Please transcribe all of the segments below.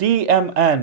TMN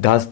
10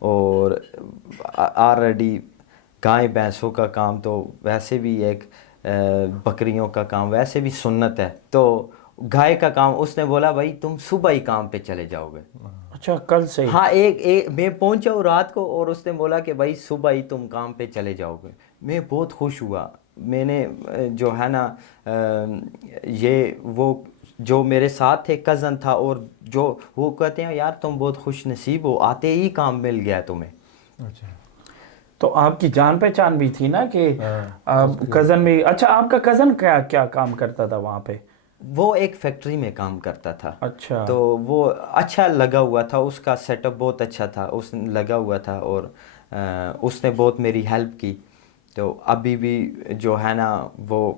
اور already گائے بھینسوں کا کام تو ویسے بھی ایک بکریوں کا کام ویسے بھی سنت ہے، تو گائے کا کام اس نے بولا بھائی تم صبح ہی کام پہ چلے جاؤ گے۔ اچھا کل سے ہی؟ ہاں، ایک میں پہنچا ہوں رات کو اور اس نے بولا کہ بھائی صبح ہی تم کام پہ چلے جاؤ گے۔ میں بہت خوش ہوا، میں نے جو ہے نا یہ وہ جو میرے ساتھ تھے کزن تھا، اور جو وہ کہتے ہیں یار تم بہت خوش نصیب ہو، آتے ہی کام مل گیا تمہیں۔ اچھا، تو آپ کی جان پہچان بھی تھی نا کہ کزن بھی؟ اچھا، آپ کا کزن کیا کام کرتا تھا وہاں پہ؟ وہ ایک فیکٹری میں کام کرتا تھا۔ اچھا، تو وہ اچھا لگا ہوا تھا، اس کا سیٹ اپ بہت اچھا تھا، اس نے لگا ہوا تھا، اور اس نے بہت میری ہیلپ کی۔ تو ابھی بھی جو ہے نا وہ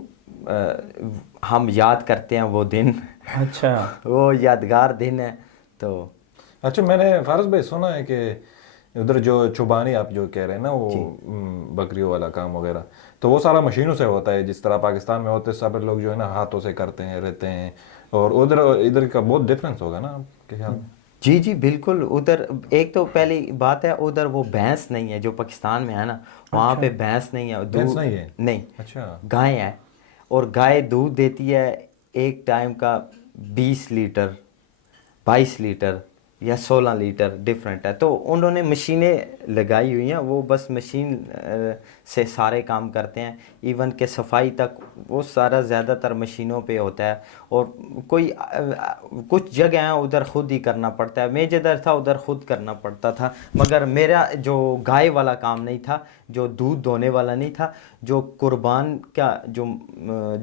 ہم یاد کرتے ہیں وہ دن، اچھا، وہ یادگار دن ہے۔ تو اچھا میں نے فارس بھائی سنا ہے کہ ادھر جو چوبانی آپ جو کہہ رہے ہیں نا وہ بکریوں والا کام وغیرہ، تو وہ سارا مشینوں سے ہوتا ہے، جس طرح پاکستان میں ہوتے سب لوگ جو ہے نا ہاتھوں سے کرتے ہیں رہتے ہیں، اور ادھر کا بہت ڈفرینس ہوگا نا آپ کے خیال میں؟ جی جی بالکل، ادھر ایک تو پہلی بات ہے ادھر وہ بھینس نہیں ہے جو پاکستان میں ہے نا، وہاں پہ بھینس نہیں ہے، بھینس نہیں ہے؟ نہیں، اچھا، گائے ہے، اور گائے دودھ دیتی ہے ایک ٹائم کا 20 لیٹر 22 لیٹر یا 16 لیٹر ڈفرینٹ ہے۔ تو انہوں نے مشینیں لگائی ہوئی ہیں، وہ بس مشین سے سارے کام کرتے ہیں، ایون کہ صفائی تک وہ سارا زیادہ تر مشینوں پہ ہوتا ہے، اور کوئی کچھ جگہ ہیں ادھر خود ہی کرنا پڑتا ہے۔ میں جدھر تھا ادھر خود کرنا پڑتا تھا، مگر میرا جو گائے والا کام نہیں تھا، جو دودھ دونے والا نہیں تھا، جو قربان کا جو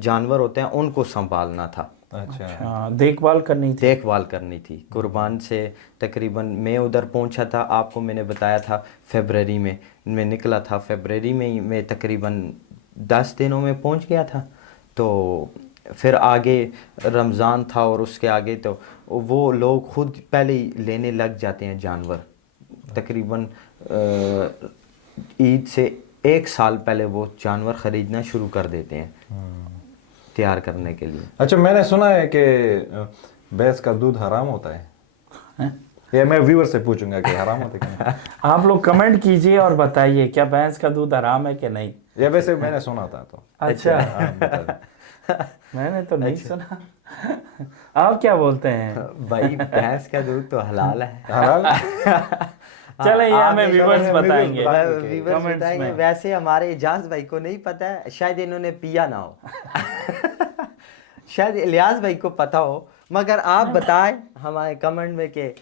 جانور ہوتے ہیں ان کو سنبھالنا تھا، اچھا، دیکھ بھال کرنی تھی۔ دیکھ بھال کرنی تھی قربان سے۔ تقریباً میں ادھر پہنچا تھا، آپ کو میں نے بتایا تھا فیبرری میں نکلا تھا، فیبرری میں ہی میں تقریباً 10 دنوں میں پہنچ گیا تھا۔ تو پھر آگے رمضان تھا، اور اس کے آگے تو وہ لوگ خود پہلے ہی لینے لگ جاتے ہیں جانور، تقریباً عید سے 1 سال پہلے وہ جانور خریدنا شروع کر دیتے ہیں تیار کرنے کے لیے۔ اچھا میں نے سنا ہے کہ بھینس کا دودھ حرام ہوتا ہے، یہ میں ویور سے پوچھوں گا کہ حرام ہوتا ہے کہ نہیں؟ آپ لوگ کمنٹ کیجئے اور بتائیے کیا بھینس کا دودھ حرام ہے کہ نہیں؟ یہ ویسے میں نے سنا تھا تو اچھا، آپ بتا دیں۔ میں نے تو نہیں سنا، آپ کیا بولتے ہیں؟ بھائی بھینس کا دودھ تو حلال ہے۔ حلال؟ چلیں یہ ہمیں ویورز بتائیں گے ویورز کمنٹس بتائیں گے، میں۔ ویسے ہمارے اجاز بھائی کو نہیں پتہ ہے، شاید انہوں نے پیا نہ ہو، شاید الیاس بھائی کو پتہ ہو، مگر آپ بتائیں ہمارے کمنٹ میں کہ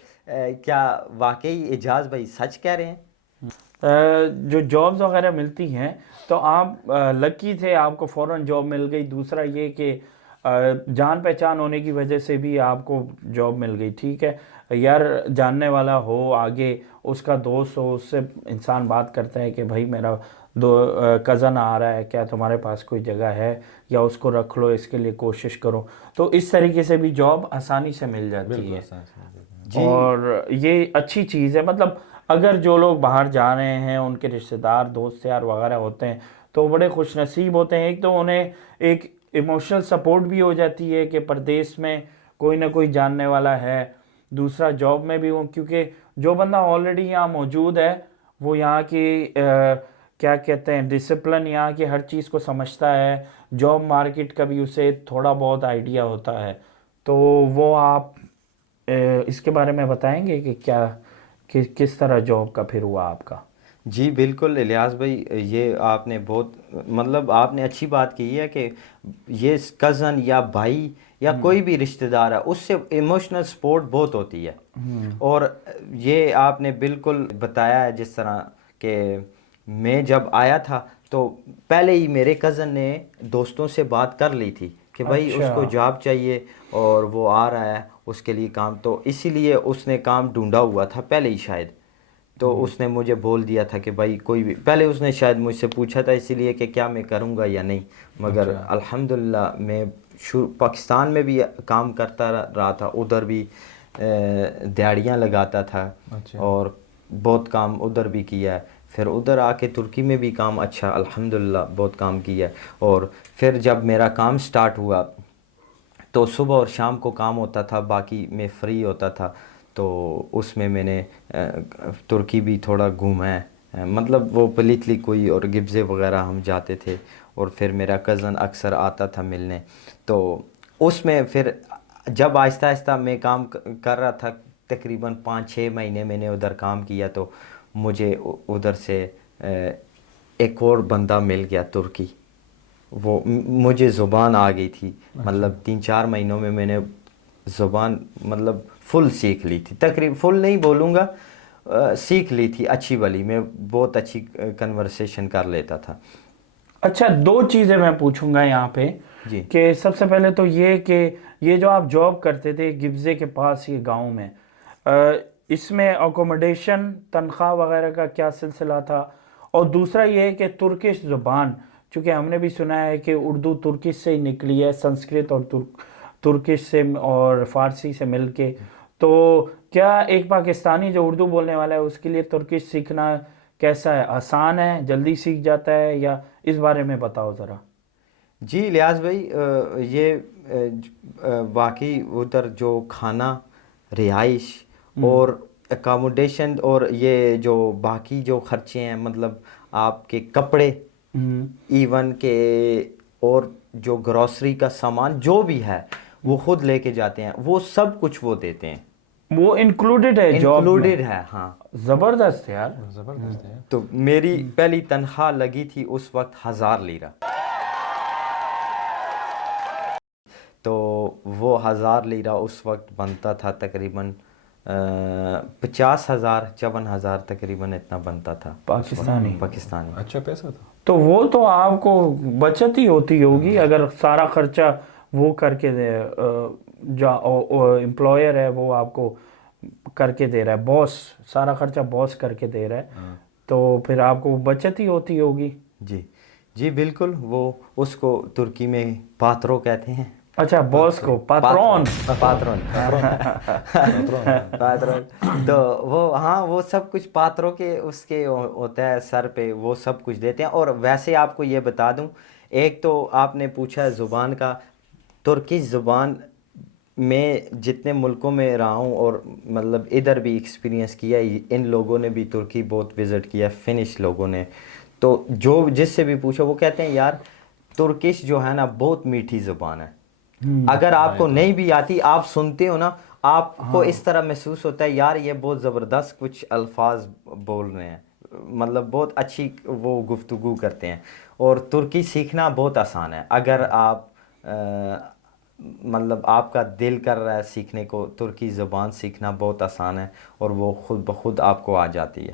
کیا واقعی اجاز بھائی سچ کہہ رہے ہیں؟ جو جابز وغیرہ ملتی ہیں تو آپ لکی تھے، آپ کو فوراً جاب مل گئی۔ دوسرا یہ کہ جان پہچان ہونے کی وجہ سے بھی آپ کو جاب مل گئی، ٹھیک ہے یار، جاننے والا ہو، آگے اس کا دوست ہو، اس سے انسان بات کرتا ہے کہ بھائی میرا کزن آ رہا ہے، کیا تمہارے پاس کوئی جگہ ہے، یا اس کو رکھ لو، اس کے لیے کوشش کرو، تو اس طریقے سے بھی جاب آسانی سے مل جاتی ہے، اور یہ اچھی چیز ہے۔ مطلب اگر جو لوگ باہر جا رہے ہیں، ان کے رشتہ دار دوست یار وغیرہ ہوتے ہیں تو بڑے خوش نصیب ہوتے ہیں، ایک تو انہیں ایک ایموشنل سپورٹ بھی ہو جاتی ہے کہ پردیس میں کوئی نہ کوئی جاننے والا ہے، دوسرا جاب میں بھی کیونکہ جو بندہ آلریڈی یہاں موجود ہے وہ یہاں کی کیا کہتے ہیں ڈسپلن، یہاں کی ہر چیز کو سمجھتا ہے، جاب مارکیٹ کا بھی اسے تھوڑا بہت آئیڈیا ہوتا ہے، تو وہ آپ اس کے بارے میں بتائیں گے کہ کیا کس طرح جاب کا پھر ہوا آپ کا؟ جی بالکل الیاس بھائی، یہ آپ نے بہت مطلب آپ نے اچھی بات کی ہے کہ یہ کزن یا بھائی یا کوئی بھی رشتہ دار ہے، اس سے ایموشنل سپورٹ بہت ہوتی ہے، اور یہ آپ نے بالکل بتایا ہے جس طرح کہ میں جب آیا تھا تو پہلے ہی میرے کزن نے دوستوں سے بات کر لی تھی کہ بھائی اس کو جاب چاہیے اور وہ آ رہا ہے اس کے لیے کام، تو اسی لیے اس نے کام ڈھونڈا ہوا تھا پہلے ہی شاید، تو اس نے مجھے بول دیا تھا کہ بھائی کوئی بھی، پہلے اس نے شاید مجھ سے پوچھا تھا اسی لیے کہ کیا میں کروں گا یا نہیں، مگر الحمدللہ میں پاکستان میں بھی کام کرتا رہا تھا، ادھر بھی دیہڑیاں لگاتا تھا، اور بہت کام ادھر بھی کیا ہے، پھر ادھر آ کے ترکی میں بھی کام اچھا الحمدللہ بہت کام کیا ہے، اور پھر جب میرا کام سٹارٹ ہوا تو صبح اور شام کو کام ہوتا تھا، باقی میں فری ہوتا تھا، تو اس میں نے ترکی بھی تھوڑا گھوما ہے، مطلب وہ پلیتلی کوئی اور گبزے وغیرہ ہم جاتے تھے، اور پھر میرا کزن اکثر آتا تھا ملنے. تو اس میں پھر جب آہستہ آہستہ میں کام کر رہا تھا، تقریباً 5-6 مہینے میں نے ادھر کام کیا، تو مجھے ادھر سے ایک اور بندہ مل گیا ترکی. وہ مجھے زبان آ گئی تھی، مطلب 3-4 مہینوں میں نے زبان مطلب فل سیکھ لی تھی، تقریباً فل نہیں بولوں گا، سیکھ لی تھی اچھی والی. میں بہت اچھی کنورسیشن کر لیتا تھا. اچھا، 2 چیزیں میں پوچھوں گا یہاں پہ جی. کہ سب سے پہلے تو یہ کہ یہ جو آپ جاب کرتے تھے گبزے کے پاس یہ گاؤں میں، اس میں اکوموڈیشن تنخواہ وغیرہ کا کیا سلسلہ تھا؟ اور دوسرا یہ ہے کہ ترکش زبان، چونکہ ہم نے بھی سنا ہے کہ اردو ترکش سے ہی نکلی ہے، سنسکرت اور ترکش سے اور فارسی سے مل کے، تو کیا ایک پاکستانی جو اردو بولنے والا ہے اس کے لیے ترکش سیکھنا کیسا ہے؟ آسان ہے، جلدی سیکھ جاتا ہے، یا اس بارے میں بتاؤ ذرا. جی الیاس بھائی، یہ واقعی ادھر جو کھانا، رہائش اور اکاموڈیشن اور یہ جو باقی جو خرچے ہیں، مطلب آپ کے کپڑے ایون کہ اور جو گروسری کا سامان جو بھی ہے وہ خود لے کے جاتے ہیں، وہ سب کچھ وہ دیتے ہیں، وہ انکلوڈڈ ہے جاب میں؟ انکلوڈیڈ ہے. ہاں زبردست یار. زبردست ہے. تو میری پہلی تنخواہ لگی تھی اس وقت 1000 لیرہ. تو وہ 1000 لیرہ اس وقت بنتا تھا تقریباً 50,000 54,000 تقریباً اتنا بنتا تھا پاکستانی. اچھا پیسہ تھا. تو وہ تو آپ کو بچت ہی ہوتی ہوگی اگر سارا خرچہ وہ کر کے دے، جو امپلائر ہے وہ آپ کو کر کے دے رہا ہے، باس سارا خرچہ باس کر کے دے رہا ہے، تو پھر آپ کو بچت ہی ہوتی ہوگی. جی جی بالکل. وہ اس کو ترکی میں پاترو کہتے ہیں. اچھا، باس کو پاترون. پاترون. تو وہ ہاں وہ سب کچھ پاتروں کے اس کے ہوتا ہے سر پہ، وہ سب کچھ دیتے ہیں. اور ویسے آپ کو یہ بتا دوں، ایک تو آپ نے پوچھا زبان کا، ترکی زبان میں جتنے ملکوں میں رہا ہوں اور مطلب ادھر بھی ایکسپیرینس کیا، ان لوگوں نے بھی ترکی بہت وزٹ کیا، فنش لوگوں نے. تو جو جس سے بھی پوچھو وہ کہتے ہیں یار ترکش جو ہے نا بہت میٹھی زبان ہے. اگر آپ کو نہیں بھی آتی، آپ سنتے ہو نا، آپ کو اس طرح محسوس ہوتا ہے یار یہ بہت زبردست کچھ الفاظ بول رہے ہیں، مطلب بہت اچھی وہ گفتگو کرتے ہیں. اور ترکی سیکھنا بہت آسان ہے. اگر آپ مطلب آپ کا دل کر رہا ہے سیکھنے کو، ترکی زبان سیکھنا بہت آسان ہے اور وہ خود بخود آپ کو آ جاتی ہے.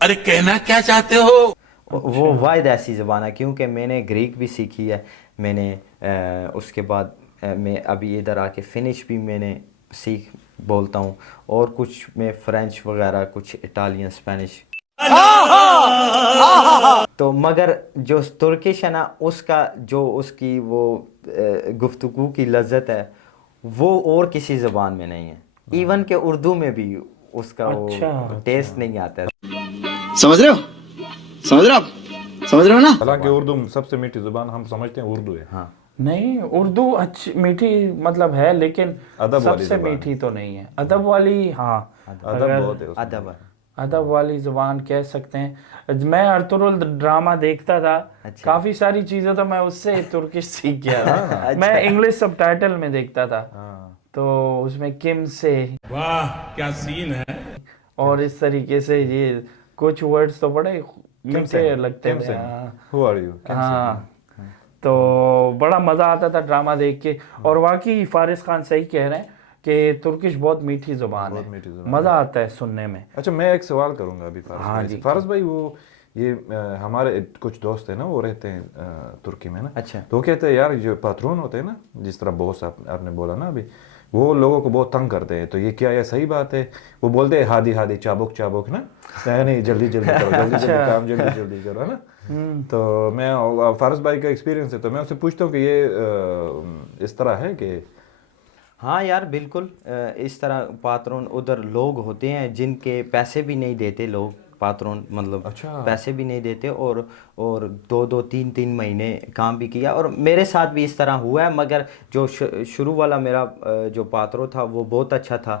ارے کہنا کیا چاہتے ہو؟ وہ واحد ایسی زبان ہے، کیونکہ میں نے گریک بھی سیکھی ہے، میں نے اس کے بعد میں ابھی ادھر آ کے فنش بھی میں نے سیکھ بولتا ہوں، اور کچھ میں فرینچ وغیرہ، کچھ اٹالین، اسپینش. تو مگر جو ترکش ہے نا، اس کا جو اس کی وہ گفتگو کی لذت ہے وہ اور کسی زبان میں نہیں ہے. ایون کہ اردو میں بھی اس کا وہ ٹیسٹ نہیں آتا ہے. سمجھ رہے ہو؟ سمجھ رہے ہو نا؟ حالانکہ اردو سب سے میٹھی زبان ہم سمجھتے ہیں اردو ہے. ہاں نہیں، اردو اچھی میٹھی مطلب ہے، لیکن سب سے میٹھی تو نہیں ہے. ادب والی، ہاں ادب بہت ہے. ادب. ادب والی زبان کہہ سکتے ہیں. میں ارطغرل ڈرامہ دیکھتا تھا، کافی ساری چیزیں تو میں اس سے ترکش سیکھ گیا تھا. میں انگلش سب ٹائٹل میں دیکھتا تھا، تو اس میں کم سے، واہ کیا سین ہے. اور اس طریقے سے یہ کچھ ورڈز تو بڑے میٹھے لگتے تھے. Who are you? ہاں، تو بڑا مزہ آتا تھا ڈرامہ دیکھ کے. اور واقعی فارس خان صحیح کہہ رہے ہیں کہ ترکش بہت میٹھی زبان ہے، مزہ آتا ہے سننے میں. اچھا میں ایک سوال کروں گا ابھی فارس بھائی سے. فارس بھائی، وہ یہ ہمارے کچھ دوست ہیں نا، وہ رہتے ہیں ترکی میں نا. اچھا. تو وہ کہتے ہیں یار جو پاترون ہوتے ہیں نا، جس طرح بوس آپ نے بولا نا ابھی، وہ لوگوں کو بہت تنگ کرتے ہیں. تو یہ کیا یہ صحیح بات ہے؟ وہ بولتے ہیں ہادی ہادی چابک چابک نا، نہیں جلدی جلدی کرو، جلدی جلدی کام جلدی جلدی کرو نا. تو میں فارس بھائی کا ایکسپیرینس ہے تو میں اس سے پوچھتا ہوں کہ یہ اس طرح ہے کہ ہاں یار بالکل اس طرح پاترون ادھر لوگ ہوتے ہیں جن کے پیسے بھی نہیں دیتے لوگ. پاترون مطلب پیسے بھی نہیں دیتے، اور 2 3 مہینے کام بھی کیا. اور میرے ساتھ بھی اس طرح ہوا ہے، مگر جو شروع والا میرا جو پاترو تھا وہ بہت اچھا تھا.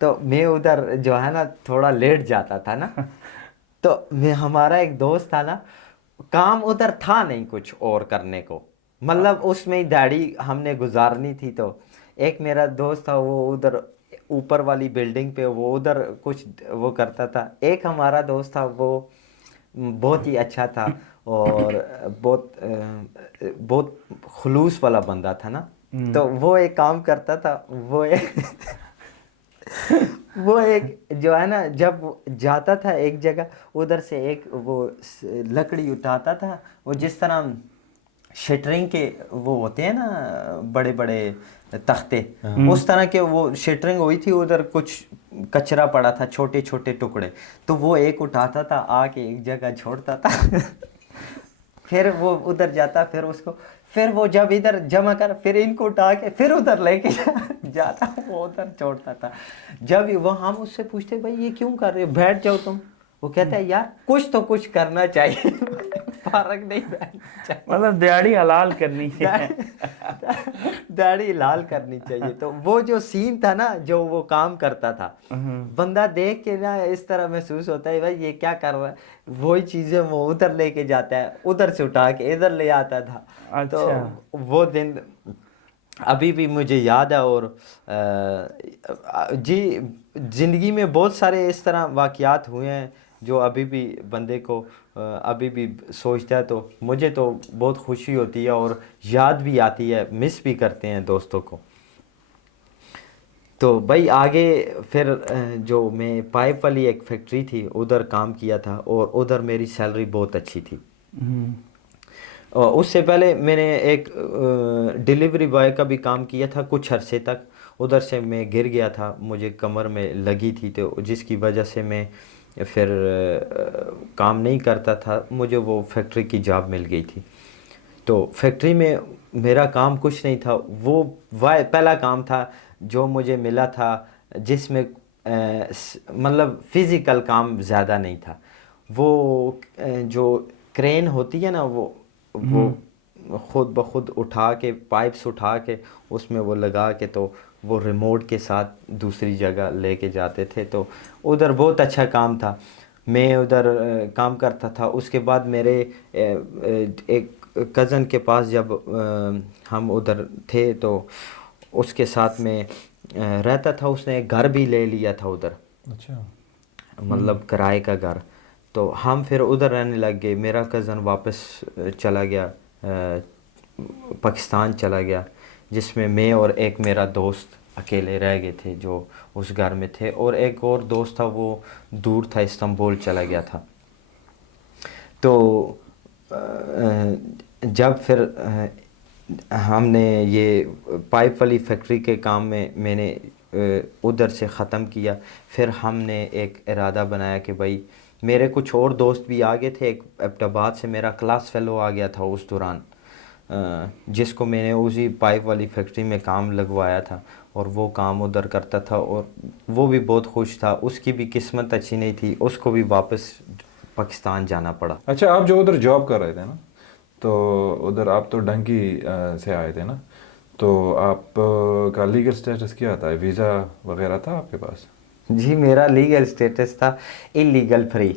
تو میں ادھر جو ہے نا تھوڑا لیٹ جاتا تھا نا. تو میں ہمارا ایک دوست تھا نا, کام ادھر تھا نہیں کچھ اور کرنے کو, مطلب اس میں ہی دیہڑی ہم نے گزارنی تھی. تو ایک میرا دوست تھا وہ ادھر اوپر والی بلڈنگ پہ وہ ادھر کچھ وہ کرتا تھا. ایک ہمارا دوست تھا وہ بہت ہی اچھا تھا اور بہت خلوص والا بندہ تھا نا. تو وہ ایک کام کرتا تھا, وہ ایک جو ہے نا جب جاتا تھا ایک جگہ ادھر سے ایک وہ لکڑی اٹھاتا تھا, وہ جس طرح شٹرنگ کے وہ ہوتے ہیں نا بڑے بڑے تختے, اس طرح کے وہ شٹرنگ ہوئی تھی, ادھر کچھ کچرا پڑا تھا چھوٹے چھوٹے ٹکڑے, تو وہ ایک اٹھاتا تھا آ کے ایک جگہ چھوڑتا تھا. پھر وہ ادھر جاتا, پھر اس کو پھر وہ جب ادھر جمع کر پھر ان کو اٹھا کے پھر ادھر لے کے جاتا, وہ ادھر چھوڑتا تھا. جب وہ ہم اس سے پوچھتے بھائی یہ کیوں کر رہے ہو, بیٹھ جاؤ تم. وہ کہتا ہے یار کچھ تو کچھ کرنا چاہیے, فارغ نہیں بیٹھنا چاہیے, مطلب دیہڑی حلال کرنی ہے. داڑھی لال کرنی چاہیے. تو وہ جو سین تھا نا جو وہ کام کرتا تھا, بندہ دیکھ کے نا اس طرح محسوس ہوتا ہے بھائی یہ کیا کر رہا ہے, وہی چیزیں وہ ادھر لے کے جاتا ہے, ادھر سے اٹھا کے ادھر لے آتا تھا. تو وہ دن ابھی بھی مجھے یاد ہے. اور جی زندگی میں بہت سارے اس طرح واقعات ہوئے ہیں جو ابھی بھی بندے کو ابھی بھی سوچتا ہے تو مجھے تو بہت خوشی ہوتی ہے اور یاد بھی آتی ہے, مس بھی کرتے ہیں دوستوں کو. تو بھائی آگے پھر جو میں پائپ والی ایک فیکٹری تھی ادھر کام کیا تھا, اور ادھر میری سیلری بہت اچھی تھی. اس سے پہلے میں نے ایک ڈیلیوری بوائے کا بھی کام کیا تھا کچھ عرصے تک. ادھر سے میں گر گیا تھا, مجھے کمر میں لگی تھی, تو جس کی وجہ سے میں پھر کام نہیں کرتا تھا. مجھے وہ فیکٹری کی جاب مل گئی تھی. تو فیکٹری میں میرا کام کچھ نہیں تھا, وہ پہلا کام تھا جو مجھے ملا تھا جس میں مطلب فزیکل کام زیادہ نہیں تھا. وہ جو کرین ہوتی ہے نا وہ خود بخود اٹھا کے پائپس اٹھا کے اس میں وہ لگا کے تو وہ ریموٹ کے ساتھ دوسری جگہ لے کے جاتے تھے. تو ادھر بہت اچھا کام تھا, میں ادھر کام کرتا تھا. اس کے بعد میرے ایک کزن کے پاس جب ہم ادھر تھے تو اس کے ساتھ میں رہتا تھا, اس نے ایک گھر بھی لے لیا تھا ادھر, اچھا مطلب کرائے کا گھر. تو ہم پھر ادھر رہنے لگ گئے. میرا کزن واپس چلا گیا, پاکستان چلا گیا, جس میں اور ایک میرا دوست اکیلے رہ گئے تھے جو اس گھر میں تھے, اور ایک اور دوست تھا وہ دور تھا, استنبول چلا گیا تھا. تو جب پھر ہم نے یہ پائپ والی فیکٹری کے کام میں نے ادھر سے ختم کیا, پھر ہم نے ایک ارادہ بنایا کہ بھائی میرے کچھ اور دوست بھی آگے تھے. ایک ایبٹ آباد سے میرا کلاس فیلو آ گیا تھا اس دوران, جس کو میں نے اسی پائپ والی فیکٹری میں کام لگوایا تھا, اور وہ کام ادھر کرتا تھا, اور وہ بھی بہت خوش تھا. اس کی بھی قسمت اچھی نہیں تھی, اس کو بھی واپس پاکستان جانا پڑا. اچھا, آپ جو ادھر جاب کر رہے تھے نا, تو ادھر آپ تو ڈنکی سے آئے تھے نا, تو آپ کا لیگل سٹیٹس کیا تھا, ویزا وغیرہ تھا آپ کے پاس؟ جی میرا لیگل سٹیٹس تھا انلیگل فری.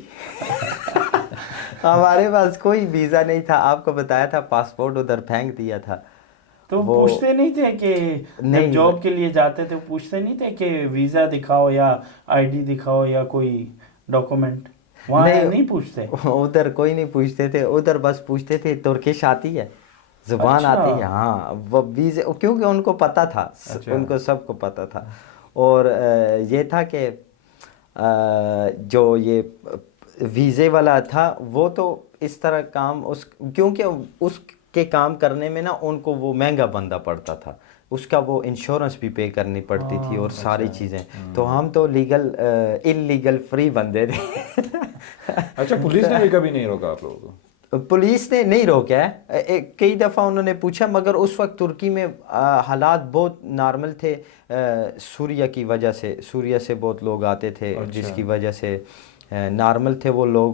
ہمارے پاس کوئی ویزا نہیں تھا, آپ کو بتایا تھا پاسپورٹ ادھر پھینک دیا تھا. تو پوچھتے نہیں تھے کہ جب جاب کے لیے جاتے تھے پوچھتے نہیں تھے کہ ویزا دکھاؤ یا آئی ڈی دکھاؤ یا کوئی ڈاکومنٹ؟ وہاں نہیں پوچھتے؟ ادھر کوئی نہیں پوچھتے تھے, ادھر بس پوچھتے تھے ترکش آتی ہے, زبان آتی ہے. ہاں وہ ویزے, کیونکہ ان کو پتہ تھا, ان کو سب کو پتہ تھا. اور یہ تھا کہ جو یہ ویزے والا تھا وہ تو اس طرح کام کیونکہ اس کے کام کرنے میں نا ان کو وہ مہنگا بندہ پڑتا تھا, اس کا وہ انشورنس بھی پے کرنی پڑتی تھی اور ساری چیزیں. تو ہم تو لیگل انلیگل فری بندے تھے. اچھا, پولیس نے بھی کبھی نہیں روکا آپ لوگوں کو؟ پولیس نے نہیں روکا ہے, کئی دفعہ انہوں نے پوچھا, مگر اس وقت ترکی میں حالات بہت نارمل تھے سوریا کی وجہ سے. سوریا سے بہت لوگ آتے تھے, جس کی وجہ سے نارمل تھے وہ لوگ,